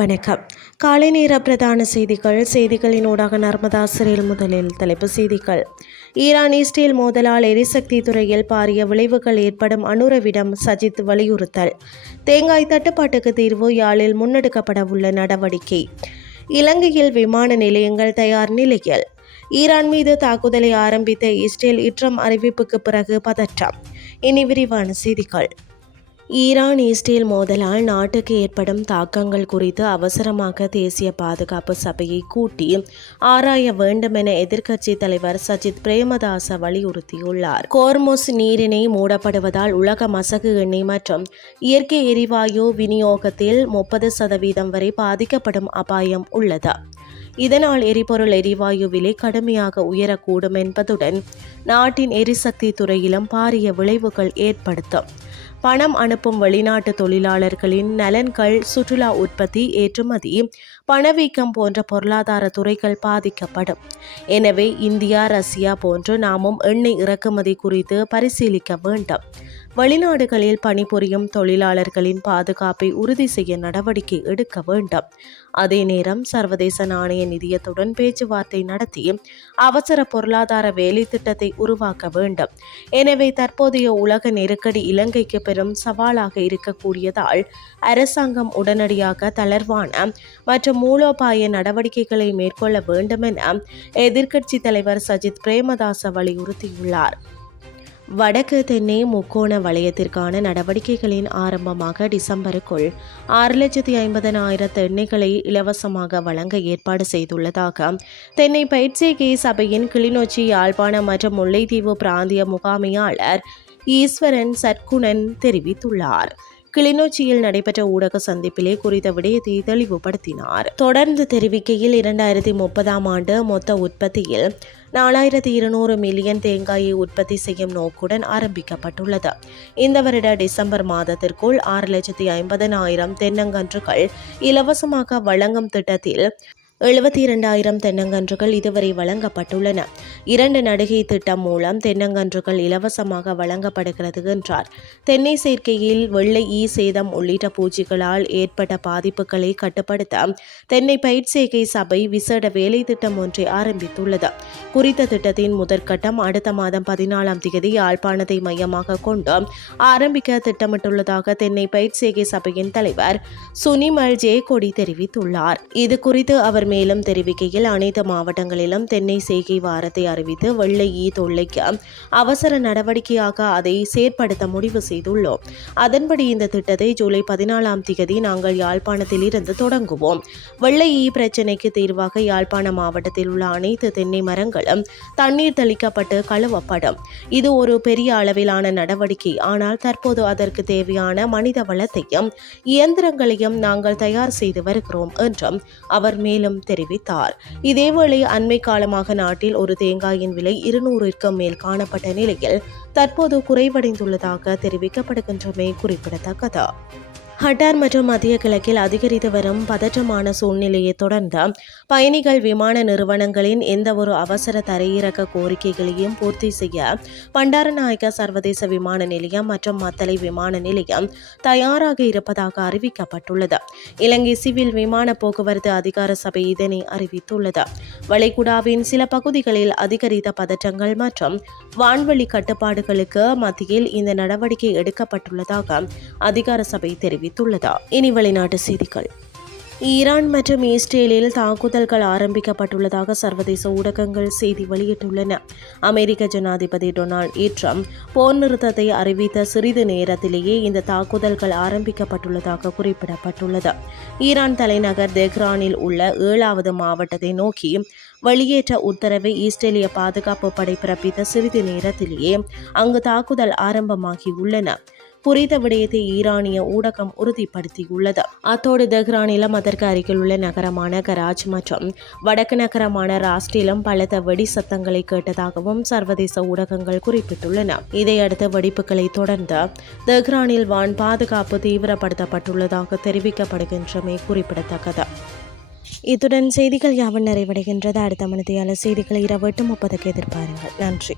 வணக்கம். காலை நேர பிரதான செய்திகள் செய்திகளின் ஊடாக நர்மதா சிறையில் முதலில் தலைப்பு செய்திகள். ஈரான் இஸ்ரேல் மோதலால் எரிசக்தி துறையில் பாரிய விளைவுகள் ஏற்படும் அனுரவிடம் சஜித் வலியுறுத்தல். தேங்காய் தட்டுப்பாட்டுக்கு தீர்வு யாழில் முன்னெடுக்கப்பட உள்ள நடவடிக்கை. இலங்கையில் விமான நிலையங்கள் தயார் நிலையில். ஈரான் மீது தாக்குதலை ஆரம்பித்த இஸ்ரேல் இற்றம் அறிவிப்புக்கு பிறகு பதற்றம். இனி விரிவான செய்திகள். ஈரான் இஸ்ரேல் மோதலால் நாட்டுக்கு ஏற்படும் தாக்கங்கள் குறித்து அவசரமாக தேசிய பாதுகாப்பு சபையை கூட்டி ஆராய வேண்டும் என எதிர்க்கட்சி தலைவர் சஜித் பிரேமதாச வலியுறுத்தியுள்ளார். கோர்மோஸ் நீரிணை மூடப்படுவதால் உலக மசகு எண்ணெய் மற்றும் இயற்கை எரிவாயு விநியோகத்தில் முப்பது சதவீதம் வரை பாதிக்கப்படும் அபாயம் உள்ளது. இதனால் எரிபொருள் எரிவாயு விலை கடுமையாக உயரக்கூடும் என்பதுடன் நாட்டின் எரிசக்தி துறையிலும் பாரிய விளைவுகள் ஏற்படுத்தும். பணம் அனுப்பும் வெளிநாட்டு தொழிலாளர்களின் நலன்கள் சுற்றுலா உற்பத்தி ஏற்றுமதி பணவீக்கம் போன்ற பொருளாதார துறைகள் பாதிக்கப்படும். எனவே இந்தியா ரஷ்யா போன்று நாமும் எண்ணெய் இறக்குமதி குறித்து பரிசீலிக்க வேண்டும். வெளிநாடுகளில் பணிபுரியும் தொழிலாளர்களின் பாதுகாப்பை உறுதி செய்ய நடவடிக்கை எடுக்க வேண்டும். அதே நேரம் சர்வதேச நாணய நிதியத்துடன் பேச்சுவார்த்தை நடத்தி அவசர பொருளாதார வேலை திட்டத்தை உருவாக்க வேண்டும். எனவே தற்போதைய உலக நெருக்கடி இலங்கைக்கு பெரும் சவாலாக இருக்கக்கூடியதால் அரசாங்கம் உடனடியாக தளர்வான மற்றும் மூலோபாய நடவடிக்கைகளை மேற்கொள்ள வேண்டும் என எதிர்க்கட்சி தலைவர் சஜித் பிரேமதாச வலியுறுத்தியுள்ளார். வடக்கு தென்னை முக்கோண வலயத்திற்கான நடவடிக்கைகளின் ஆரம்பமாக டிசம்பருக்குள் ஆறு லட்சத்தி ஐம்பதனாயிரம் தென்னைகளை இலவசமாக வழங்க ஏற்பாடு செய்துள்ளதாக தென்னை பயிற்சிகை சபையின் கிளிநொச்சி யாழ்ப்பாணம் மற்றும் முல்லைத்தீவு பிராந்திய முகாமையாளர் ஈஸ்வரன் சர்க்குணன் தெரிவித்துள்ளார். கிளிநொச்சியில் நடைபெற்ற ஊடக சந்திப்பிலே குறித்த விடயத்தை தெளிவுபடுத்தினார். தொடர்ந்து தெரிவிக்கையில் இரண்டாயிரத்தி முப்பதாம் ஆண்டு மொத்த உற்பத்தியில் நாலாயிரத்தி இருநூறு மில்லியன் தேங்காயை உற்பத்தி செய்யும் நோக்குடன் ஆரம்பிக்கப்பட்டுள்ளது. இந்த வருட டிசம்பர் மாதத்திற்குள் ஆறு லட்சத்தி ஐம்பதனாயிரம் தென்னங்கன்றுகள் இலவசமாக வழங்கும் திட்டத்தில் எழுபத்தி இரண்டாயிரம் தென்னங்கன்றுகள் இதுவரை வழங்கப்பட்டுள்ளன. இரண்டு நடுகை திட்டம் மூலம் தென்னங்கன்றுகள் இலவசமாக வழங்கப்படுகிறது என்றார். தென்னை சேர்க்கையில் வெள்ளை ஈ சேதம் உள்ளிட்ட பூச்சிகளால் ஏற்பட்ட பாதிப்புகளை கட்டுப்படுத்த தென்னை பயிர்ச்சேர்க்கை சபை விசேட வேலை திட்டம் ஒன்றை ஆரம்பித்துள்ளது. குறித்த திட்டத்தின் முதற்கட்டம் அடுத்த மாதம் பதினாலாம் தேதி யாழ்ப்பாணத்தை மையமாக கொண்டு ஆரம்பிக்க திட்டமிட்டுள்ளதாக தென்னை பயிர்ச்சேர்க்கை சபையின் தலைவர் சுனிமல் ஜெயக்கொடி தெரிவித்துள்ளார். இது குறித்து அவர் மேலும் தெரிவிக்கையில் அனைத்து மாவட்டங்களிலும் தென்னை செய்கை வாரத்தை அறிவித்து வெள்ளை ஈ தொல்லைக்கு அவசர நடவடிக்கையாக அதை செயற்படுத்த முடிவு செய்துள்ளோம். அதன்படி இந்த திட்டத்தை ஜூலை பதினாலாம் தேதி நாங்கள் யாழ்ப்பாணத்தில் இருந்து தொடங்குவோம். வெள்ளை ஈ பிரச்சினைக்கு தீர்வாக யாழ்ப்பாண மாவட்டத்தில் உள்ள அனைத்து தென்னை மரங்களும் தண்ணீர் தெளிக்கப்பட்டு கழுவப்படும். இது ஒரு பெரிய அளவிலான நடவடிக்கை. ஆனால் தற்போது அதற்கு தேவையான மனித வளத்தையும் இயந்திரங்களையும் நாங்கள் தயார் செய்து வருகிறோம் என்றும் அவர் மேலும் தெரிவித்தார். இதேவேளை அண்மை காலமாக நாட்டில் ஒரு தேங்காயின் விலை இருநூறுக்கும் மேல் காணப்பட்ட நிலையில் தற்போது குறைவடைந்துள்ளதாக தெரிவிக்கப்படுகின்றமை குறிப்பிடத்தக்கது. ஹட்டார் மற்றும் மத்திய கிழக்கில் அதிகரித்து வரும் பதற்றமான சூழ்நிலையை தொடர்ந்து பயணிகள் விமான நிறுவனங்களின் எந்த ஒரு அவசர தரையிறக்க கோரிக்கைகளையும் பூர்த்தி செய்ய பண்டாரநாயக்க சர்வதேச விமான நிலையம் மற்றும் மத்தளை விமான நிலையம் தயாராக இருப்பதாக அறிவிக்கப்பட்டுள்ளது. இலங்கை சிவில் விமான போக்குவரத்து அதிகார சபை இதனை அறிவித்துள்ளது. வளைகுடாவின் சில பகுதிகளில் அதிகரித்த பதற்றங்கள் மற்றும் வான்வழி கட்டுப்பாடுகளுக்கு மத்தியில் இந்த நடவடிக்கை எடுக்கப்பட்டுள்ளதாக அதிகார சபை தெரிவித்துள்ளது. இனி வெளிநாட்டு செய்திகள். ஈரான் மற்றும் இஸ்ரேலில் தாக்குதல்கள் ஆரம்பிக்கப்பட்டுள்ளதாக சர்வதேச ஊடகங்கள் செய்தி வெளியிட்டுள்ளன. அமெரிக்க ஜனாதிபதி டொனால்ட் ட்ரம்ப் போர் நிறுத்தத்தை அறிவித்த சிறிது நேரத்திலேயே இந்த தாக்குதல்கள் ஆரம்பிக்கப்பட்டுள்ளதாக குறிப்பிடப்பட்டுள்ளது. ஈரான் தலைநகர் தெஹ்ரானில் உள்ள ஏழாவது மாவட்டத்தை நோக்கி வெளியேற்ற உத்தரவை இஸ்ரேலிய பாதுகாப்பு படை பிறப்பித்த சிறிது நேரத்திலேயே அங்கு தாக்குதல் ஆரம்பமாகியுள்ளன. குறித்த விடயத்தை ஈரானிய ஊடகம் உறுதிப்படுத்தியுள்ளது. அத்தோடு தெஹ்ரானிலும் அதற்கு அருகில் உள்ள நகரமான கராஜ் மற்றும் வடக்கு நகரமான ராஸ்டிலும் பலத்த வெடி சத்தங்களை கேட்டதாகவும் சர்வதேச ஊடகங்கள் குறிப்பிட்டுள்ளன. இதையடுத்து வெடிப்புகளை தொடர்ந்து தெஹ்ரானில் வான் பாதுகாப்பு தீவிரப்படுத்தப்பட்டுள்ளதாக தெரிவிக்கப்படுகின்றமை குறிப்பிடத்தக்கது. இத்துடன் செய்திகள் யாவன் நிறைவடைகின்றது. அடுத்த மனதையாளர் செய்திகளை இரவு எட்டு முப்பதுக்கு எதிர்பாருங்கள். நன்றி.